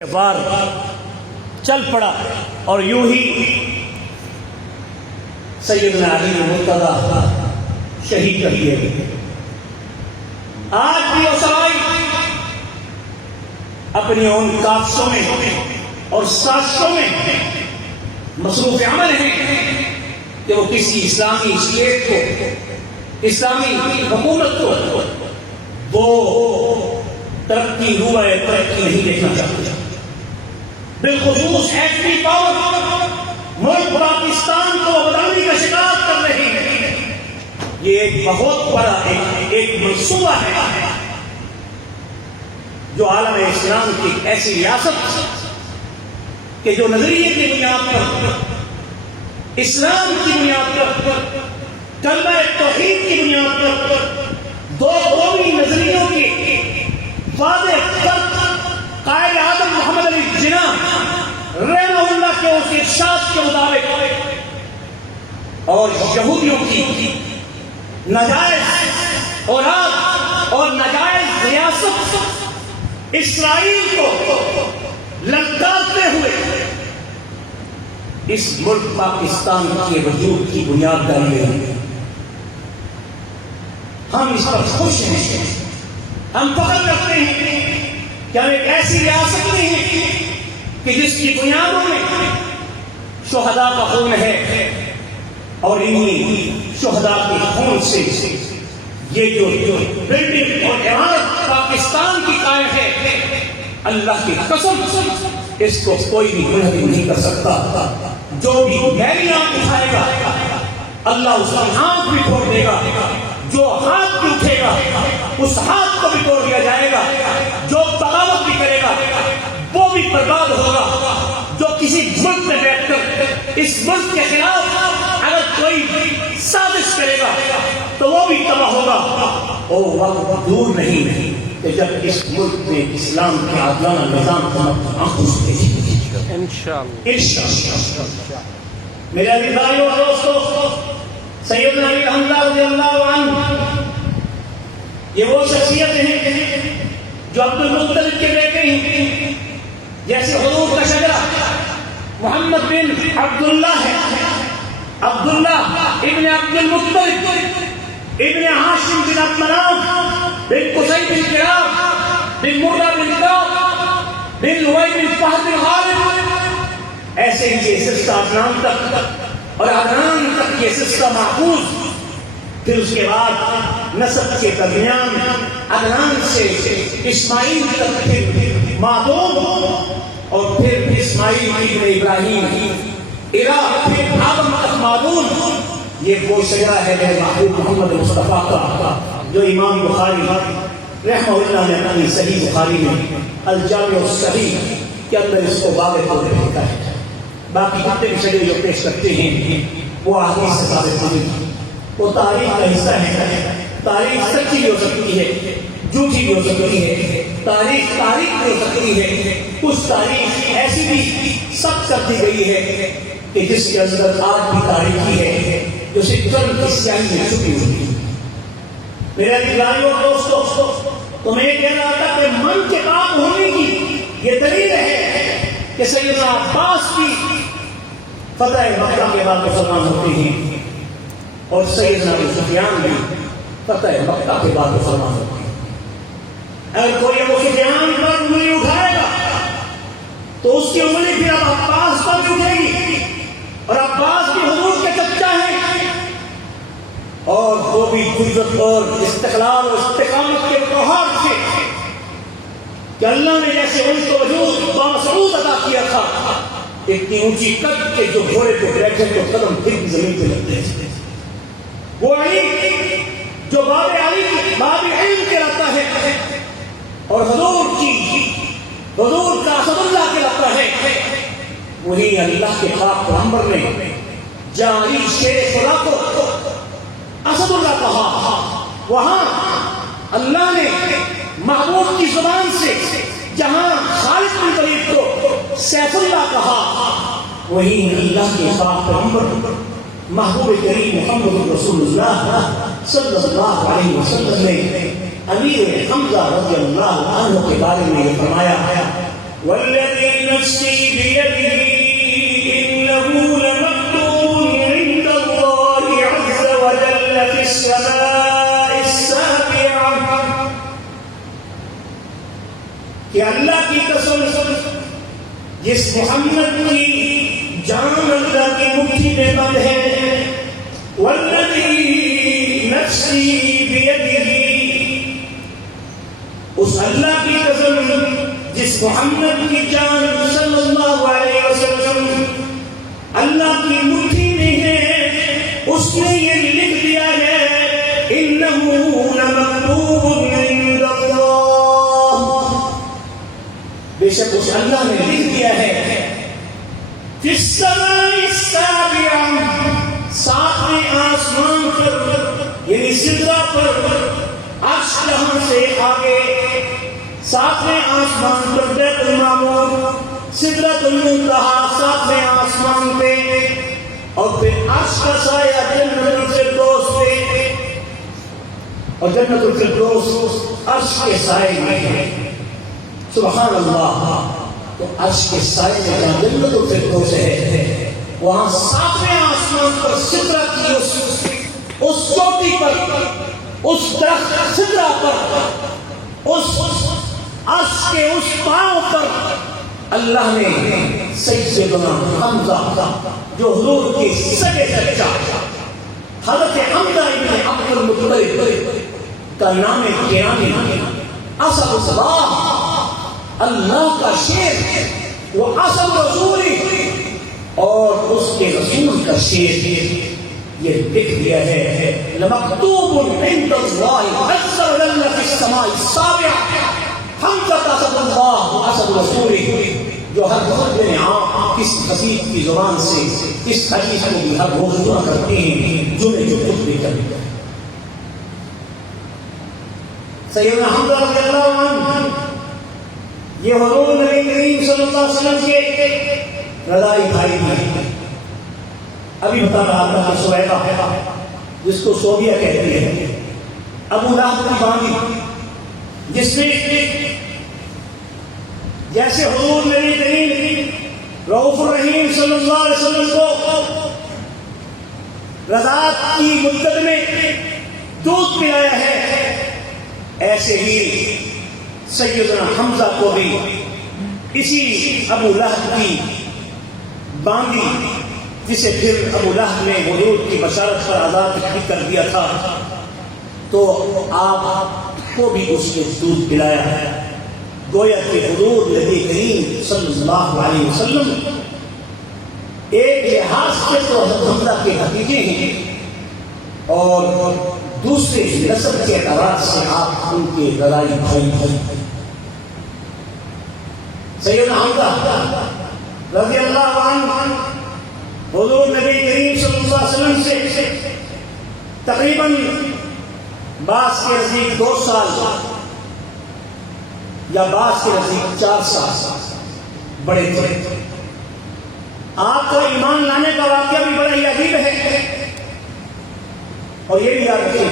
بار چل پڑا اور یوں ہی سیدنا علی مرتضیٰ شہید کر دیے گئے۔ آج بھی وہ سرائی اپنی ان کاوشوں میں اور سازشوں میں مصروف عمل ہیں کہ وہ کسی اسلامی اسٹیٹ کو، اسلامی حکومت کو وہ ترقی روئے ترقی نہیں دیکھنا چاہتے۔ بالخصوص ایٹمی پاور ملک پاکستان کو بدنامی کا شکار کر رہی ہے۔ یہ ایک بہت بڑا ایک منصوبہ ہے جو عالم اسلام کی ایسی ریاست کہ جو نظریے کی بنیاد پر، اسلام کی بنیاد پر، کلمہ توحید کی بنیاد پر دو قومی نظریوں کی واضح قائد اعظم محمد علی جناح رحمہ اللہ کے اس ارشاد کے مطابق اور یہودیوں کی ناجائز اولاد اور ناجائز ریاست اسرائیل کو للکارتے ہوئے اس ملک پاکستان کے وجود کی بنیاد ڈالی گئی۔ ہم اس پر خوش ہیں، ہم فخر کرتے ہیں کہ ہم ایک ایسی ریاست میں ہیں کہ جس کی بنیادوں میں شہداء کا خون ہے، اور انہی شہداء کے خون سے یہ جو بلڈنگ اور عمارت پاکستان کی قائم ہے، اللہ کی قسم اس کو کوئی بھی منہدم نہیں کر سکتا۔ جو بھی میلی آنکھ اٹھائے گا اللہ اس کی آنکھ بھی توڑ دے گا، جو ہاتھ بھی اٹھے گا اس ہاتھ کو بھی توڑ دیا جائے گا، جو بغاوت بھی کرے گا وہ بھی برباد ہوگا، جو کسی ملک میں بیٹھ کر اس ملک کے خلاف اگر کوئی سازش کرے گا تو وہ بھی تباہ ہوگا۔ اور وقت دور نہیں کہ جب اس ملک میں اسلام کے عادلانہ نظام کو آنکھوں سے دیکھیں گے انشاءاللہ۔ میرے عزیز بھائیو اور دوستو، سیدنا علی حمزہ رضی اللہ عنہ یہ وہ شخصیت ہیں جو عبد المطلب کے بیٹے ہیں، جیسے حضور کا شجرہ محمد بن عبداللہ ہے، عبداللہ ابن عبد المطلب ابن ہاشم بن عبد مناف بن قصی بن کلاب بن مرہ بن کعب بن لؤی بن فہد بن غالب، ایسے ہی یہ سلسلہ عدنان تک اور عدنان تک یہ سلسلہ محفوظ۔ پھر اس کے بعد نسب کے درمیان عدنان سے اسماعیل تک پھر معدوم، اور پھر اسماعیل ابن ابراہیم الہ پھر آدم تک معدوم۔ یہ وہ شجرہ ہے میرے محبوب محمد مصطفیٰ کا جو امام بخاری رحمہ اللہ نے اپنی صحیح بخاری میں الجامع الصحیح کے اندر اس کو واضح طور پر لکھا ہے۔ باقی جتنے بھی شجرے جو پیش کرتے ہیں وہ احادیث سے ثابت نہیں، وہ تاریخ کا حصہ ہے۔ تاریخ سچی بھی ہو سکتی ہے، جھوٹی بھی ہو سکتی ہے، تاریخ بھی ہو سکتی ہے، کچھ تاریخ ایسی بھی سب کر دی گئی ہے کہ جس کے اندر آج بھی تاریخی ہے جو صرف چند کی سیاہی میں چھپی ہوئی ہے۔ میرے عزیز بھائیو اور دوستو، تو میں یہ کہہ رہا تھا کہ من کے پاک ہونے کی یہ دلیل ہے کہ سیدنا عباس کی فتح مکہ کے بعد مسلمان ہوتے ہیں، اور سیدنا ابو سفیان بھی فتح مکہ کے بعد مسلمان ہوتے ہیں۔ اگر کوئی ابو سفیان پر انگلی اٹھائے گا تو اس کی انگلی پھر اب عباس پر بھی اٹھے گی، اور عباس بھی حضور کے چچا ہیں، اور وہ بھی جرأت اور استقلال اور استقامت کے پہاڑ سے کہ اللہ نے جیسے ان کو وجود بامسعود عطا کیا تھا، اتنی اونچی قد کے جو گھوڑے پہ بیٹھے تو قدم پھر بھی زمین پہ لگتے تھے۔ وہ علی جو باب علی باب علم کہلاتا ہے اور حضور کا اسد اللہ کہلاتا ہے، وہی اللہ کے پاک پیغمبر نے جہاں علی شیر خدا کو اسد اللہ کہا، وہاں اللہ نے محبوب کی زبان سے جہاں خالد بن ولید کو سیف اللہ کہا، وہی اللہ کے پاک پیغمبر محبوب کریم محمد رسول اللہ صلی اللہ علیہ وسلم نے امیر حمزہ رضی اللہ عنہ کے بارے میں یہ فرمایا والذي نفسي بيده إنه لمكتوب عند الله عز وجل في السماء السابعة کہ اللہ کی قسم جس محمد کی جان اللہ کی مٹھی میں بند ہے، والذی نفسی بیدہ، اس اللہ کی قسم جس محمد کی جان صلی اللہ علیہ وسلم اللہ کی مٹھی میں ہے، اس نے یہ لکھ دیا ہے انہ لمکتوب عند اللہ، بے شک اس اللہ نے لکھ دیا ہے فی السماء السابعہ، ساتویں آسمان پر، یعنی سدرہ پر، عرش جہاں سے آگے ساتویں آسمان پر بیت المعمور، سدرۃ المنتہا ساتویں آسمان پہ، اور پھر عرش کا سایہ جنت الفردوس پہ، اور جنت الفردوس عرش کے سائے میں ہے۔ سبحان اللہ، تو عرش کے سائے میں جہاں جنت الفردوس ہے، وہاں ساتویں آسمان پر سدرہ کی اس چوٹی پر، اس درخت سدرہ پر، اس عرش کے اس پاؤں پر اللہ نے سیدنا حمزہ جو حضور کے سگے چچا حضرت حمزہ ابن عبد المطلب کا نام گرامی اسد اللہ، اللہ کا شیر، وہ اسد رسولی، اور اس کے رسول کا شیر یہ لکھ دیا ہے لمکتوب عند اللہ عز وجل فی السماء السابعہ، حمزہ اسد اللہ اسد رسولی، جو ہر خطبے میں آپ کس خطیب کی زبان سے اس حدیث کو بھی ہر روز سنا کرتے ہیں، جمعے جو خطبے کرتے ہیں۔ سیدنا حمزہ رضی اللہ عنہ یہ حضور نبی کریم صلی اللہ علیہ وسلم کے رضائی بھائی ہیں۔ ابھی بتا رہا تھا کہ سویبہ جس کو صوبیہ کہتے ہیں، ابو لہب کی بانی، جس میں جیسے حضور نبی کریم رؤوف الرحیم صلی اللہ علیہ وسلم کو رضاعت کی مدت میں دودھ پلایا ہے، ایسے ہی سیدنا حمزہ کو بھی اسی ابو لہب کی باندھی، جسے پھر ابو لہب نے حضور کی بشارت پر آزاد کر دیا تھا، تو آپ کو بھی اس نے دودھ پلایا ہے، گویا کہ حضور نبی کریم صلی اللہ علیہ وسلم ایک لحاظ سے تو حضرت حمزہ کے بھتیجے ہیں، اور دوسرے نسب کے اعتبار سے آپ ان کے رضائی بھائی ہیں۔ سیدنا حمزہ رضی اللہ عنہ حضور نبی کریم صلی اللہ علیہ وسلم سے تقریباً بعض کے نزدیک 2 سال یا بعض کے نزدیک 4 سال بڑے تھے۔ آپ کا ایمان لانے کا واقعہ بھی بڑا ہی عجیب ہے، اور یہ بھی یاد رکھیں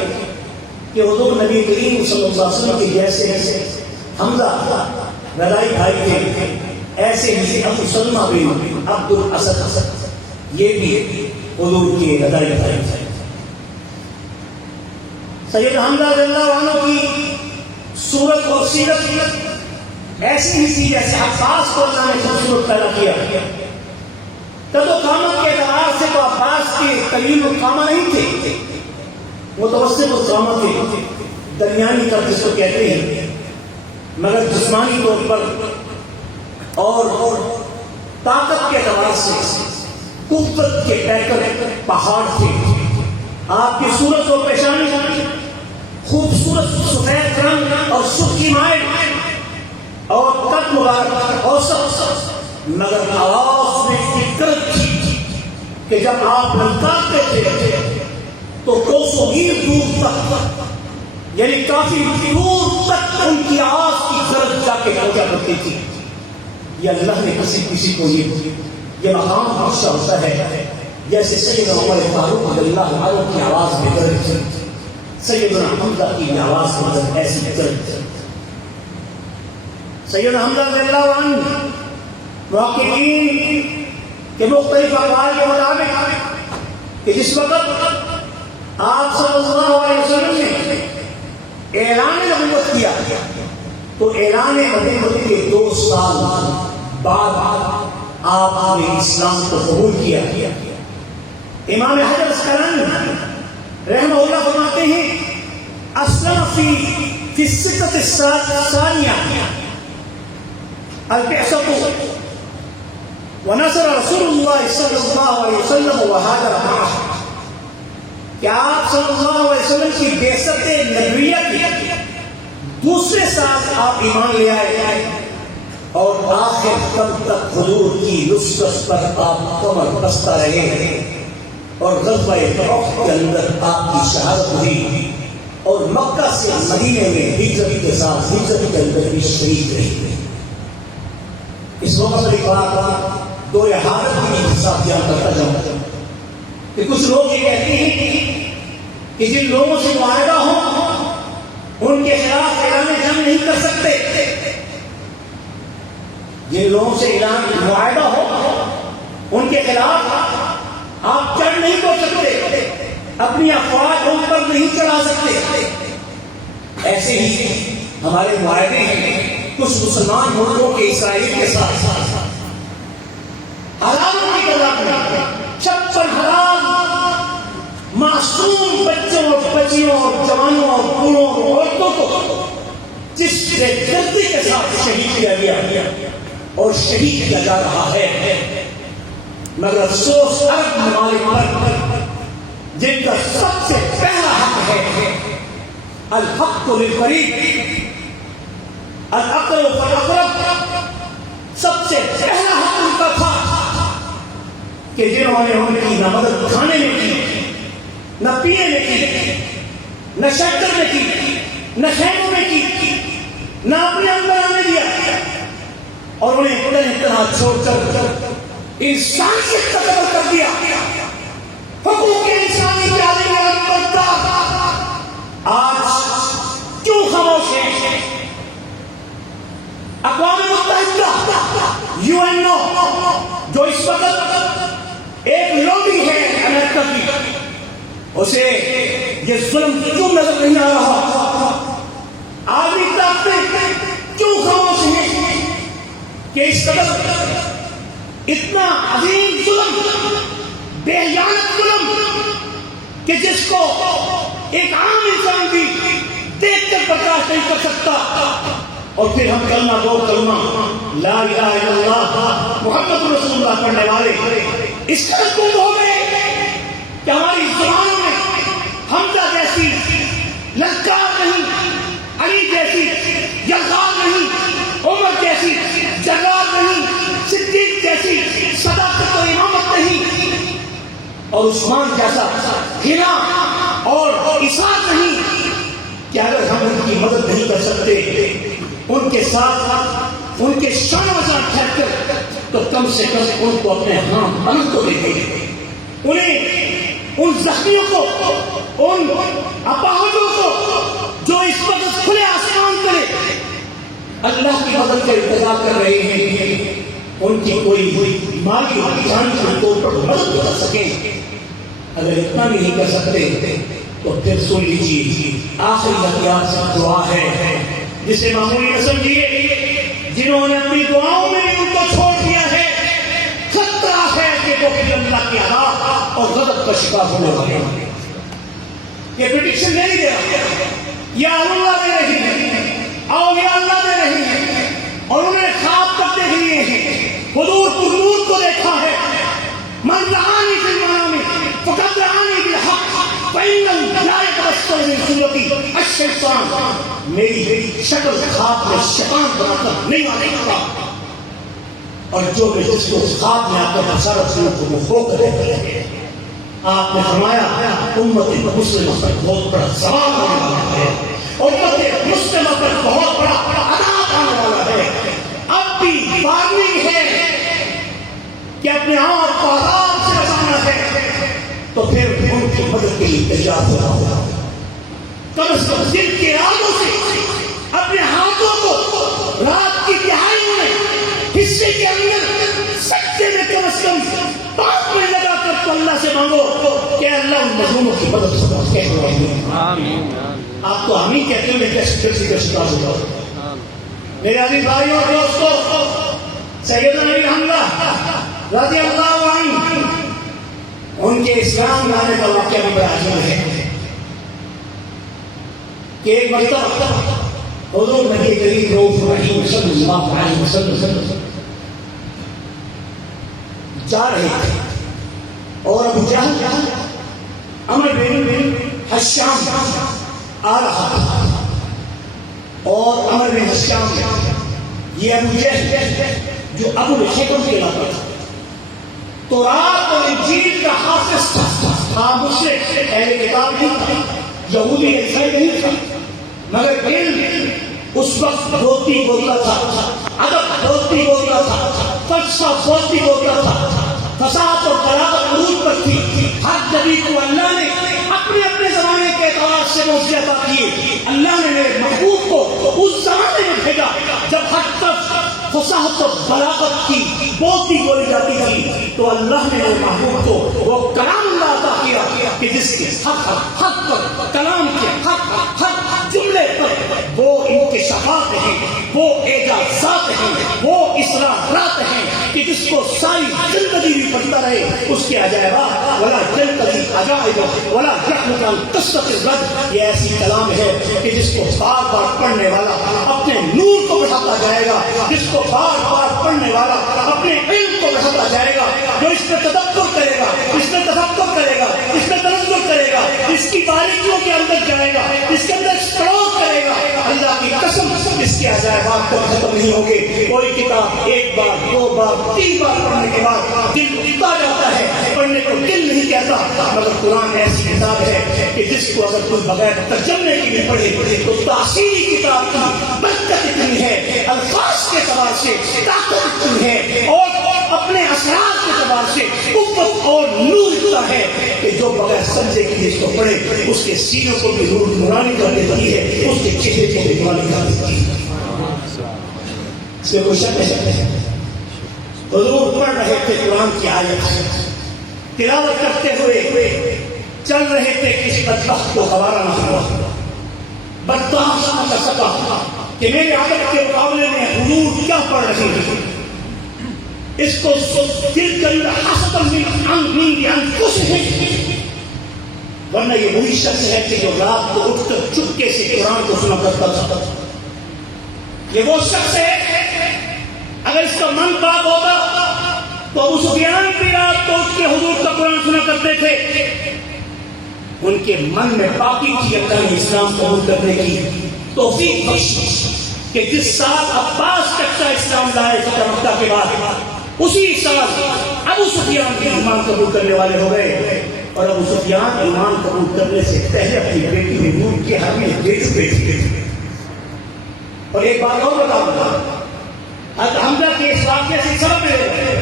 کہ حضور نبی کریم صلی اللہ علیہ وسلم کے جیسے حمزہ رضائی بھائی تھے، ایسے ہی ابو سلمہ بن عبد الاسد یہ بھی حضور کے رضائی بھائی تھے۔ سید حمزہ رضی اللہ عنہ کی صورت اور سیرت ایسی ہی تھی جیسے عباس کو اللہ نے خوبصورت پیدا کیا۔ قد و قامت کے اعتبار سے تو عباس کے قلیل القامہ نہیں تھے، متوسط القامہ تھے، درمیانی قد جس کو کہتے ہیں، مگر جسمانی طور پر اور طاقت کے اعتبار سے قوت کے پیکر پہاڑ تھے۔ آپ کی صورت و پیشانی خوبصورت سفید رنگ اور سرخی مائل اور قد مبارک اوسط، مگر آواز میں فکرت تھی کہ جب آپ للکارتے تھے تو کوسوں میل دور تک، یعنی کافی دور تک ان کی آواز کی گرج جا کے پہنچا کرتی تھی۔ یہ اللہ نے کسی کو یہ مقام بخشا ہوتا ہے، جیسے سیدنا عمر فاروق رضی اللہ عنہ کی آواز میں گرج تھی، سیدنا حمزہ کی آواز میں ایسی گرج تھی۔ سیدنا حمزہ رضی اللہ عنہ محققین کے مختلف اقوال کے مطابق کہ جس وقت آپ صلی اللہ علیہ وسلم نے اعلان نبوت کیا تو اعلان نبوت کے 2 سال بعد آپ نے اسلام کو قبول کیا. امام حجر اسقلانی رحمہ اللہ فرماتے ہیں اسلم فی السنة الثانیہ البعثة ونصر رسول اللہ صلی اللہ علیہ وسلم وہاجر معه کہ آپ صلی اللہ علیہ وسلم کی بعثت نبویہ کی 2 سال آپ ایمان لے آئے اور آخر کل تک حضور کی نصرت پر آپ کمر بستہ رہے اور غزوہ احد کے اندر آپ کی شہادت ہوئی اور مکہ سے مدینے میں ہجرت کے ساتھ ہجرت کے اندر بھی شریک رہے. اس موقع پر ایک بات دور حالت کی ساتھ بیان کرتا جاؤں کہ کچھ لوگ یہ کہتے ہیں کہ جن لوگوں سے معاہدہ ہو ان کے خلاف اعلان جنگ نہیں کر سکتے. جن لوگوں سے اعلان معاہدہ ہو ان کے خلاف آپ چڑھ نہیں پہنچ سکتے, اپنی افواج ان پر نہیں چڑھا سکتے. ایسے ہی ہمارے معاہدے ہیں کچھ مسلمان ملکوں کے اسرائیل کے ساتھ حراموں کی طرف میں 56 حرام معصوم بچوں اور بچیوں اور جوانوں اور بوڑھوں اور عورتوں کو جس بے دردی کے ساتھ شہید کیا گیا اور شہید کیا جا رہا ہے, مگر افسوس عرب ممالک پر جن کا سب سے پہلا حق ہے الحق للقریب الاقرب فالاقرب, سب سے پہلا حق ان کا تھا کہ جنہوں نے ان کی نہ مدد کھانے میں کی, نہ پینے میں کی, نہ شکر میں کی, نہ خیموں میں کی, نہ اپنے اندر آنے دیا اور انہیں اتنا چھوڑ کر انسان سے قتل کر دیا. حقوق انسانی کے عالم بنتا آج کیوں خاموش ہیں؟ اقوام متحدہ یو جو اس وقت ایک لوبی ہے امریکہ کی, اسے یہ ظلم کیوں نظر نہیں آ رہا؟ عالمی طاقتیں کیوں خاموش ہیں کہ اس قدر اتنا عظیم ظلم, بے حیانت ظلم کہ جس کو ایک عام انسان بھی دیکھ کر برداشت نہیں کر سکتا, اور پھر ہم کلمہ دو کلمہ لا الہ الا اللہ محمد رسول اللہ پڑھنے والے اس قدر گم ہو گئے کہ ہماری زبانوں میں حمزہ جیسی للکار نہیں, علی جیسی یلغار نہیں, عمر جیسی جلال نہیں, صدیق جیسی صداقت و امامت نہیں, اور عثمان جیسا غنا اور اثار نہیں کہ اگر ہم ان کی مدد نہیں کر سکتے ان کے ساتھ ان کے شان و شان ٹھہر کر تو کم سے کم ان کو اپنے ہاں امن کو دے دیں, انہیں ان زخمیوں کو ان اپاہجوں کو جو اس وقت کھلے آسمان کرے اللہ کی مدد کا انتظار کر رہے ہیں, ان کی کوئی مالی جان کے طور پر مدد کر سکیں. اگر اتنا بھی نہیں کر سکتے تو پھر سن لیجیے آخری اختیار سے دعا ہے جسے معمولی نہ سمجھیے. جنہوں نے اپنی دعاؤں میں بھی ان کو چھوڑ دیا ہے خطرہ ہے کہ وہ پھر اللہ کے عذاب اور غضب کا شکار ہونے والے ہیں. یہ پریڈکشن نہیں دے رہا, یا اللہ دے رہی ہے, اولیاء اللہ دے رہی ہے, اور انہیں خواب تک دیکھ لیے ہیں, حضور حضور کو دیکھا ہے. من رآنی فی المنام فقد رآنی بالحق فإنه لا يتبصر من صورتی الشیطان, میری شکل خواب میں شیطان بنا کر نہیں آنے کا, اور جو بھی جس کو خواب میں آ کر بشارت ہوں تو وہ ہو کر رہے. آپ نے فرمایا امت مسلمہ پر بہت بڑا سوال ہونے والا ہے, امت مسلمہ پر بہت بڑا عذاب آنے والا ہے. اب بھی وارننگ ہے کہ اپنے آپ کو عذاب سے بچانا ہے تو پھر ان کی مدد کے لیے تیار ہونا ہوگا. کم از کم دل کے ارادوں سے اپنے ہاتھوں کو رات کی تہائی میں حصے کے اندر کم از کم 5 منٹ لگا کر تو اللہ سے مانگو کہ اللہ ان مظلوموں کی مدد کرو. آمین. آپ تو آمین کہتے ہیں لیکن کیسے کا شکار ہو جاؤ. میرے عزیز بھائیوں اور دوستوں، سیدنا نبی حمزہ رضی اللہ عنہ ان کے اسلام لانے کا واقعہ بھی بڑا عجیب ہے کہ ایک مرتبہ حضور نبی کریم رؤوف رحیم صلی اللہ علیہ وسلم جا رہے تھے اور ابو جہل عمرو بن حشام آ رہا تھا اور عمرو بن حشام یہ ابو جہل جو ابو الحکم کے علاقہ تھا تو رات اور انجیل کا حافظ تھا، مشرک اہل کتاب نہیں تھا، یہودی عیسائی نہیں تھا، مگر علم اس وقت بولتی بولتا تھا، ادب بولتی بولتا تھا، فلسفہ بولتی بولتا تھا، فصاحت اور بلاغت عروج پر تھی. ہر نبی کو اللہ نے اپنے اپنے زمانے کے اعتبار سے معجزے عطا کیے. اللہ نے میرے محبوب کو اس زمانے میں بھیجا جب ہر طرف فصاحت اور بلاغت کی بولتی بولی جاتی تھی، تو اللہ نے میرے محبوب کو وہ کلام اللہ عطا کیا کہ جس کے حق پر کلام کے حق جملے پر وہ انکشافات ہیں، وہ اعجازات ہیں، وہ اصرارات ہیں کہ جس کو ساری زندگی بھی پڑھتا رہے اس کے عجائبات ولا جلتزی عجائب ولا یحمد عن قصۃ الرد. یہ ایسی کلام ہے کہ جس کو بار بار پڑھنے والا اپنے نور کو بڑھاتا جائے گا، جس کو بار بار پڑھنے والا اپنے علم کو بڑھاتا جائے گا، جو اس میں تدبر کرے گا، اس میں تفکر کرے گا، اس میں تنظر کرے گا، اس کی باریکیوں کے اندر جائے گا، اس کے اندر ایکسپلور کرے گا. اللہ کی قسم اس کے عجائبات کو ختم نہیں ہوں گے. کوئی کتاب 1 بار 2 بار 3 بار پڑھنے کے بعد دل اٹھتا جاتا ہے، پڑھنے کو دل نہیں کہتا. مگر قرآن ایسی کتاب ہے کہ جس کو اگر کوئی بغیر ترجمے کی بھی پڑھے تو تاثیری کتاب کی برکت اتنی ہے، الفاظ کے اعتبار سے طاقت اتنی ہے اور اپنے اثرات کے اعتبار سے قوت اور نور اتنا ہے کہ جو بغیر سمجھے کہ جس کو پڑھے اس کے سینوں کو بھی نور نورانی کر دیتی ہے، اس کے چہرے کو بھی نورانی کر دیتی ہے. اس میں کوئی شک ہے. حضور پڑھ رہے تھے قرآن کی آیت، تلاوت کرتے ہوئے چل رہے تھے کہ اس بدبخت کو گوارا نہ ہوا، برداشت نہ کر سکا کہ میرے عادت کے مقابلے میں حضور کیا پڑھ رہے ہیں. اس کو دل کر حسب من انفسہم، ورنہ یہ وہی شخص ہے کہ جو رات کو اٹھ کر چپکے سے قرآن کو سنا کرتا تھا. یہ وہ شخص ہے اگر اس کا من پاک ہوتا تو ابو سفیان بھی رات کو اٹھ کے حضور کا قرآن سنا کرتے تھے. ان کے من میں پاکی تھی، اللہ نے اسلام قبول کرنے کی توفیق بخشی کہ جس سال عباس کچا اسلام لائے فتح مکہ کے بعد اسی سال ابو سفیان بھی ایمان قبول کرنے والے ہو گئے. اور ابو سفیان ایمان قبول کرنے سے پہلے اپنی بیٹی میں نور کے ہاتھ میں دے چکے تھے. اور ایک بات اور بتاؤں، حمزہ کے اس واقعے سے سبق ملے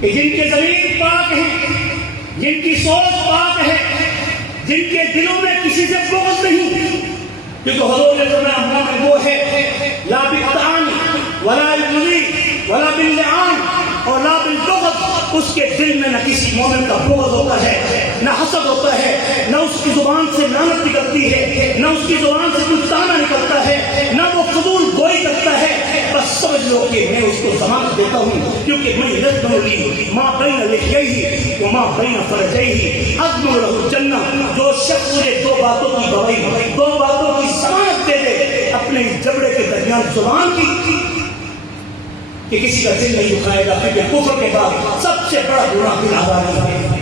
کہ جن کے ضمیر پاک ہیں، جن کی سوچ پاک ہے، جن کے دلوں میں کسی سے بغض نہیں، کیونکہ حضور نے فرمایا مومن وہ ہے لا بالطعن ولا بالبغي ولا باللعان اور لا بالبغض. اس کے دل میں نہ کسی مومن کا بغض ہوتا ہے، نہ حسد ہوتا ہے، نہ اس کی زبان سے لعنت نکلتی ہے، نہ اس کی زبان سے کچھ تانا نکلتا ہے، نہ وہ فضول گوئی کرتا ہے. بس سمجھ لو کہ میں اس کو ضمانت دیتا ہوں کیونکہ میں یضمن لی ما بین لحییہ وما بین فرجیہ اضمن لہ الجنہ. جو شخص مجھے 2 باتوں کی گواہی، 2 باتوں کی ضمانت دے دے اپنے جبڑے کے درمیان زبان کی کہ کسی کا دل نہیں دکھائے گا، کیونکہ کفر کے بعد سب سے بڑا گناہ دل آزاری ہے.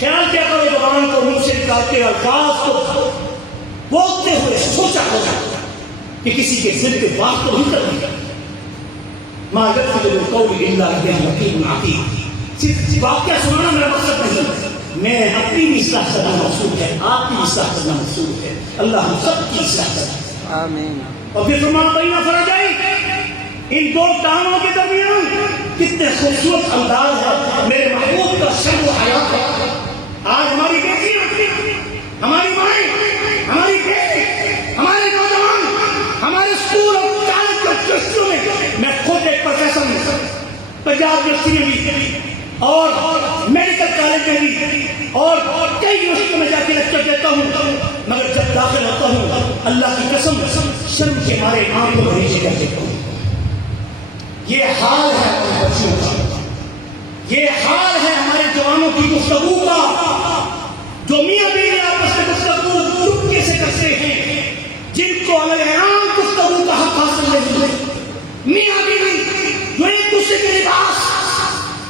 خیال کیا کرو زبان کو منہ سے نکال کے الفاظ کو بولتے ہوئے سوچا ہوگا کہ کسی کے دل پہ بات تو نہیں کرنی. ما یلفظ من قول الا لدیہ رقیب عتید. صرف واقعہ سنانا میرا مقصد نہیں، میں اپنی بھی اصلاح کرنا مقصود ہے، آپ کی اصلاح کرنا مقصود ہے. اللہ ہم سب کی اصلاح کرے آمین. اور پھر فرمایا بین فرجیہ، ان 2 ٹانگوں کے درمیان کتنے خوبصورت انداز ہے میرے محبوب کا شرم و حیات ہے. آج ہماری بیٹیاں، ہماری مائیں، ہماری بیٹے، ہمارے نوجوان، ہمارے اسکول اور کالج کے چرچوں میں، میں خود ایک پروفیسر پنجاب یونیورسٹی میں بھی اور میڈیکل کالج میں بھی اور کئی یونیورسٹیوں میں جا کے لیکچر دیتا ہوں، مگر جب داخل ہوتا ہوں اللہ کی قسم شرم کے مارے آنکھوں کو نیچے کر دیتا ہوں۔ یہ حال ہے ہمارے بچوں کا، یہ حال ہے ہمارے جوانوں کی گفتگو کا، جو میاں بیوی آپس میں گفتگو چپکے سے کرتے ہیں، جن کو عمل عام گفتگو کا حق حاصل نہیں ہے۔ میاں بیوی جو ایک دوسرے کے لباس،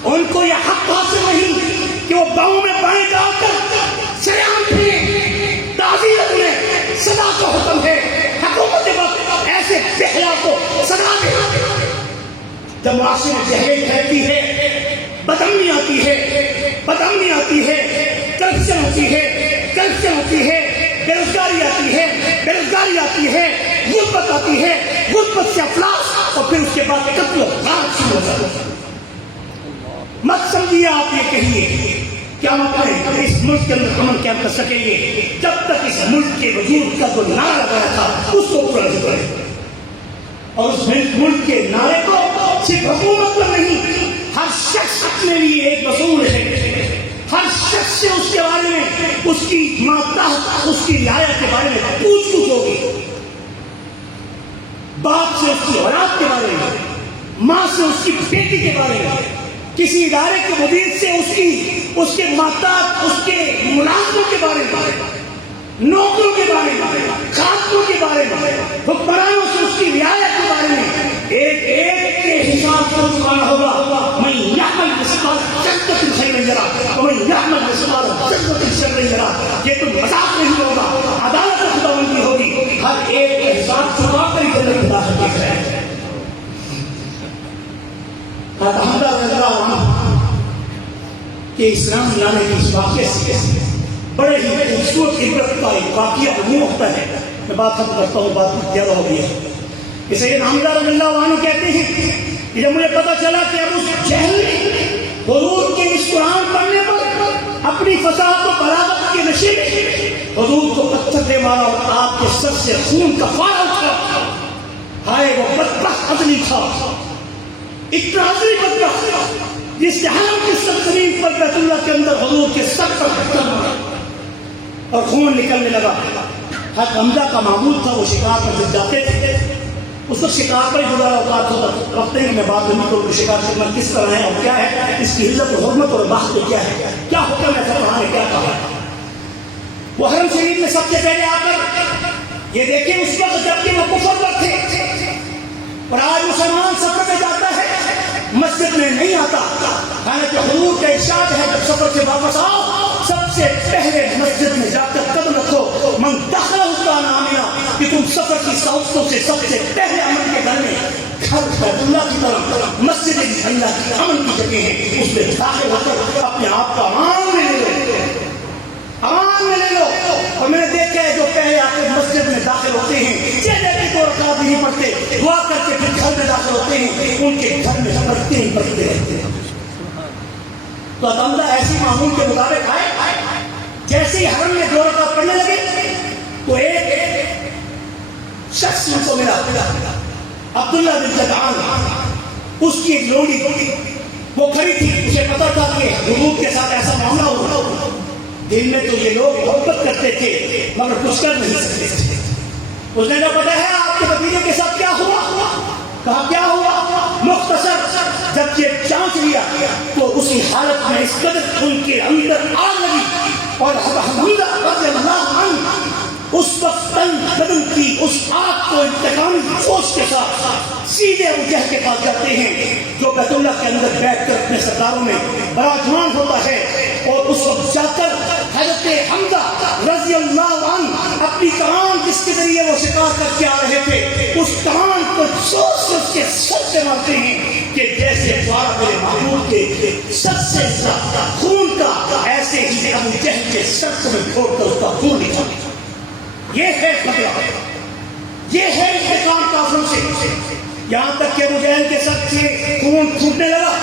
ان کو یہ حق حاصل نہیں کہ وہ باؤں میں بائیں ڈال کر سلام پھریں، تعزیت میں سزا کا حکم ہے، حکومت وقت ایسے بہلا کو سزا دے۔ جب معاشرے میں جہلیت پھیلتی ہے، بدامنی آتی ہے، بدامنی آتی ہے، کرپشن ہوتی ہے، کرپشن ہوتی ہے، بے روزگاری آتی ہے، بے روزگاری آتی ہے، غربت آتی ہے، غربت سے افلاس، اور پھر اس کے بعد قتل و غارت شروع ہو جاتا ہے۔ مت سمجھیے آپ یہ کہیے کیا ہم اس ملک کے اندر امن قائم کر سکیں گے جب تک اس ملک کے وجود کا جو نعرہ لگایا تھا اس کو پورا نہیں کرے، اور اس ملک کے نعرے کو صرف حکومت پر نہیں، ہر شخص اپنے لیے ایک مسئول ہے، ہر شخص سے اس کے بارے میں، اس کی ماتحت، اس کی رعایا کے بارے میں پوچھ گچھ ہوگی، باپ سے اس کی اولاد کے بارے میں، ماں سے اس کی بیٹی کے بارے میں، کسی ادارے کے مدیر سے اس کے ماتحت، اس کے ملازموں کے بارے میں، نوکروں کے بارے میں، خاتموں کے بارے میں، حکمرانوں سے اس کی رعایا کے بارے میں ایک ایک کے حساب کو چکانا ہوگا۔ میں یعمل مثقال ذرۃ خیرا یرہ ومن یعمل مثقال ذرۃ شرا یرہ۔ یہ تو مذاق نہیں ہوگا، عدالت خداوندی ہوگی، ہر ایک کا حساب چکا کر ہی جنت میں داخل کیا جائے گا۔ حمزہ رضی اللہ عنہ کہ اسلام لانے کے اس واقعے سے بڑے ہی خوبصورت عبرت کا ایک واقعہ بنی ہوتا ہے۔ میں بات ختم کرتا ہوں، بات کچھ زیادہ ہو گئی ہے۔ کہ سید حمزہ رضی اللہ عنہ کہتے ہیں کہ جب مجھے پتا چلا کہ ابو جہل نے حضور کے اس قرآن پڑھنے پر اپنی فصاحت و بلاغت کے نشے میں حضور کو پتھر دے مارا اور آپ کے سر سے خون کا فوارہ اٹھا، ہائے وہ بدبخت آدمی تھا، اتنا عظیم بدبخت جس نے حرم کی سرزمین پر بیت اللہ کے اندر حضور کے سر پر پتھر مارا اور خون نکلنے لگا۔ حضرت حمزہ کا معمول تھا وہ شکار پر جب جاتے تھے، اس وقت شکار پر ہی گزارا اوقات ہوتا تھا۔ وقت نہیں میں بات نہیں کروں کہ شکار خدمت کس طرح ہے اور کیا ہے، اس کی عزت و حرمت اور بحث تو کیا ہے، کیا حکم ہے، قرآن نے کیا کہا ہے۔ وہ حرم شریف میں سب سے پہلے آ کر یہ دیکھیں اس وقت جبکہ وہ کفر پر تھے، اور آج مسلمان سفر میں جاتا ہے مسجد میں نہیں آتا، حالانکہ حضور کا ارشاد ہے جب سفر سے واپس آؤ سب سے پہلے مسجد میں جا کر قدم رکھو، من دخلہ کان آمنا، کہ تم سفر کی صحبتوں سے سب سے پہلے امن کے گھر میں، گھر بیت اللہ کی طرف، مسجد اللہ کی امن کی جگہ ہے، اس میں داخل ہو کر اپنے آپ کا امان میں لے لو، امان میں لے لو۔ اور میں نے دیکھا ہے جو پہلے آ کے مسجد میں داخل ہوتے ہیں چہرے کی 2 رکعت نہیں پڑھتے، دعا کر کے پھر گھر میں داخل ہوتے ہیں، ان کے گھر میں پڑھتے ہی پڑھتے رہتے ہیں۔ تو حمزہ ایسی معمول کے مطابق آئے، جیسے ہی حرم میں 2 رکعت پڑھنے لگے تو ایک شخص ان کو ملا، عبداللہ بن جدعان، اس کی ایک لوڑی وہ کھڑی تھی، اسے پتا تھا کہ حضور کے ساتھ ایسا معاملہ ہوگا۔ دل میں تو یہ لوگ محبت کرتے تھے مگر کچھ کر نہیں سکتے تھے۔ اس نے جو پتا ہے آپ کے بھتیجے کے ساتھ کیا ہوا، کہا کیا ہوا، مختصر جب یہ جانچ لیا تو اسی حالت میں اس قدر ان کے اندر آگ لگی، اور حمزہ رضی اللہ عنہ اس وقت تن بدن کی اس آگ کو انتقامی جوش کے ساتھ سیدھے ابو جہل کے پاس جاتے ہیں جو بیت اللہ کے اندر بیٹھ کر اپنے سرداروں میں براجمان ہوتا ہے، اور اس وقت جا کر حضرت حمزہ رضی اللہ عنہ اپنی کمان جس کے ذریعے وہ شکار کر کے آ رہے تھے اس کمان کو زور سے اس کے سر سے مارتے ہیں کہ جیسے فوارہ میرے محبوب کے سر سے خون کا، ایسے ہی ابو جہل کے سر کو میں پھوڑ کر اس کا خون نکالا۔ یہ ہے بدلہ، یہ ہے انتقام کافروں سے، یہاں تک کہ ابو جہل کے سر سے خون پھوٹنے لگا،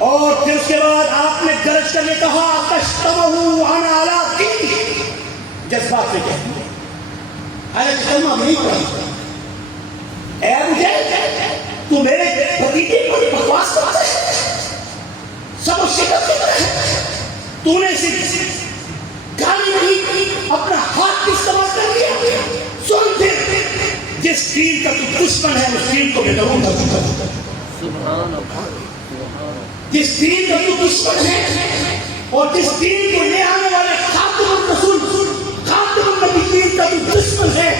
اور پھر اس کے بعد آپ نے گرج کر کے کہا تشتمہو عن علاقی، جذبات میں کہتے ہیں، حالانکہ کلمہ نہیں پڑھا، اے ابو جہل تو میرے بھتیجے کو بکواس کرتا ہے، تو نے صرف گالی نہیں کی، اپنا ہاتھ استعمال کر لیا. سن پھر جس دین کا تو دشمن ہے اس دین کو بہترون کر چکا ہے. جس دین کا تو دشمن ہے اور جس دین کو لے آنے والے خاتم الرسول خاتم النبیین کا تو دشمن ہے،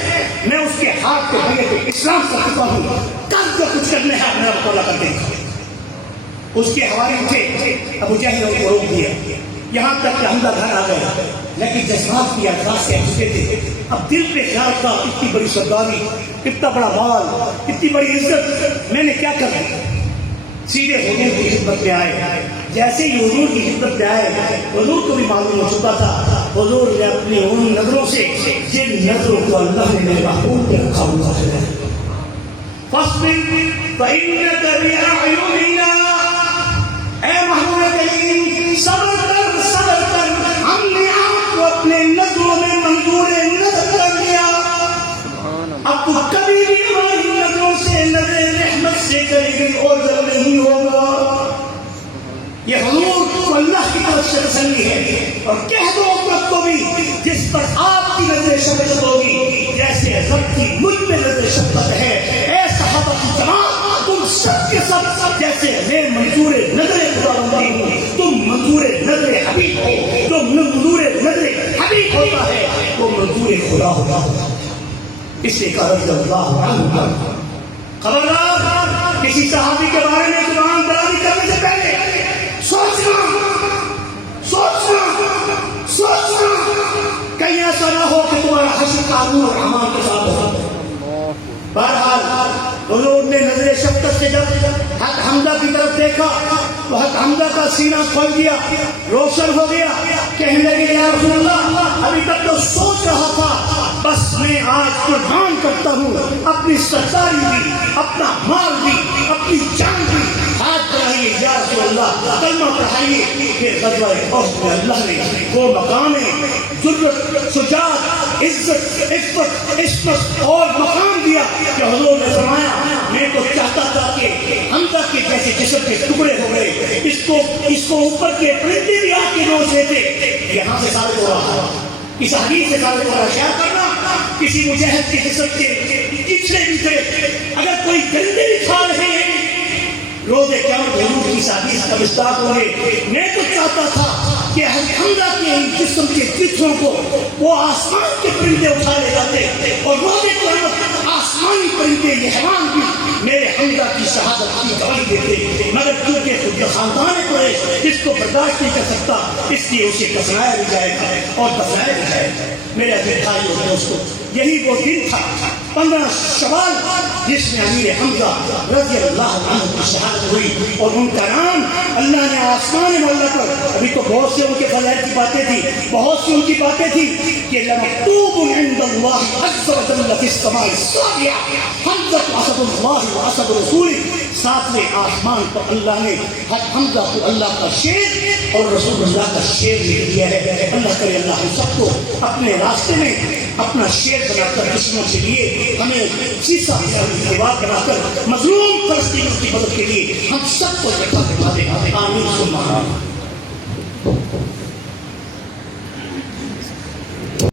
میں اس کے ہاتھ کے بھگے کے اسلام کر چکا ہوں. کل جو کچھ کرنے ہے اپنے آپ کو اللہ کر دیں گے. اس کے حوالے اٹھے، ابو جہل کو روک دیا، یہاں تک کہ حمزہ گھر آ گیا، لیکن جذبات کی انداز سے چکے تھے. اب دل پہ خیال تھا اتنی بڑی سرداری، اتنا بڑا مال، اتنی بڑی عزت، میں نے کیا کر دی؟ سیدھے حضور کی خدمت میں آئے. جیسے ہی حضور کی خدمت میں آئے، حضور کو بھی معلوم ہو چکا تھا حضور نے اپنی ان نظروں سے جن نظروں کو اللہ نے میرے محبوب پہ رکھا ہوا ہے. فاصبر فإنك بأعيننا، اے محبوب کریم صبر کر، ہم نے آپ کو اپنے نظروں میں منظور نظر کر لیا. اب تو کبھی بھی ہماری نظروں سے نظر رحمت سے کہیں اور جب نہیں ہوگا. یہ حضور کو اللہ کی طرف سے تسلی ہے. اور کہہ دو امت کو بھی جس پر آپ کی نظر شفقت ہوگی جیسے رب کی مجھ پہ نظر شفقت ہے، اے صحابہ کی جماعت تم سب کے سب جیسے میں منظور نظر خدا بندی ہوں، تم منظور نظر حبیب ہو. جو منظور نظر حبیب ہوتا ہے وہ منظور خدا ہوتا ہے. اس سے کہا رضی اللہ عنہ. خبردار کسی صحابی کے بارے میں زبان درازی کرنے سے پہلے سوچنا کہیں ایسا نہ ہو کہ تمہارا حشر قانون اور امان کے ساتھ ہو. بہرحال حضور نے نظر شفقت سے جب حضرت حمزہ کی طرف دیکھا تو حضرت حمزہ کا سینہ کھول دیا، روشن ہو گیا. کہنے لگے یا رسول اللہ ابھی تک تو سوچ رہا تھا، بس میں آج قربان کرتا ہوں اپنی سرداری بھی، اپنا مال بھی، اپنی جان بھی. ہاتھ بڑھائیے یا رسول اللہ، کلمہ پڑھائیے کہ غزوہ احد میں اللہ نے وہ مقام جرأت، شجاعت، عزت، عصمت اور مقام دیا کہ حضور نے فرمایا میں تو چاہتا تھا کہ حمزہ کے جیسے جسم کے ٹکڑے ہو گئے، اس کو اوپر کے پرندے بھی آ کے نوچ لیتے. یہاں سے ثابت ہو رہا، اس حدیث سے ثابت ہو رہا خیال کرنا کسی مجاہد کے جسم کے پچھلے بھی تھے اگر کوئی پرندے بھی کھا رہے ہیں روزے قیامت حضور کی حدیث کا مصداق ہوئے. میں تو چاہتا تھا کہ حمزہ کے جسم کے چتھروں کو وہ آسمان کے پرندے اٹھا لے جاتے اور روزے قیامت آسمانی پرندے یہ حیوان بھی میرے حمزہ کی شہادت کی گواہی دیتے. مگر کیونکہ خود خاندان قریش اس کو برداشت نہیں کر سکتا، اس لیے اسے دفنایا بھی جائے گا اور دفنایا بھی جائے گا. میرے اپنے بھائی اور دوستوں، یہی وہ دن تھا 15 شوال جس میں امیر حمزہ رضی اللہ عنہ کی شہادت ہوئی اور ان کا نام اللہ نے آسمان مولا پر. ابھی تو بہت سے ان کے فضائل کی باتیں تھی، بہت سی ان کی باتیں تھی کہ لمکتوب عند اللہ عز وجل فی السماء السابعہ حمزہ اسد اللہ و اسد رسول. 7ویں آسمان پر اللہ نے حمزہ کو اللہ کا شیر اور رسول اللہ کا شیر لکھ دیا ہے. اللہ کرے اللہ ہم سب کو اپنے راستے میں اپنا شیر بنا کر دشمنوں کے لیے، ہمیں سیسا دیوار بنا کر مظلوم فلسطینیوں کی مدد کے لیے ہم سب کو دکھا دے. آمین ثم آمین.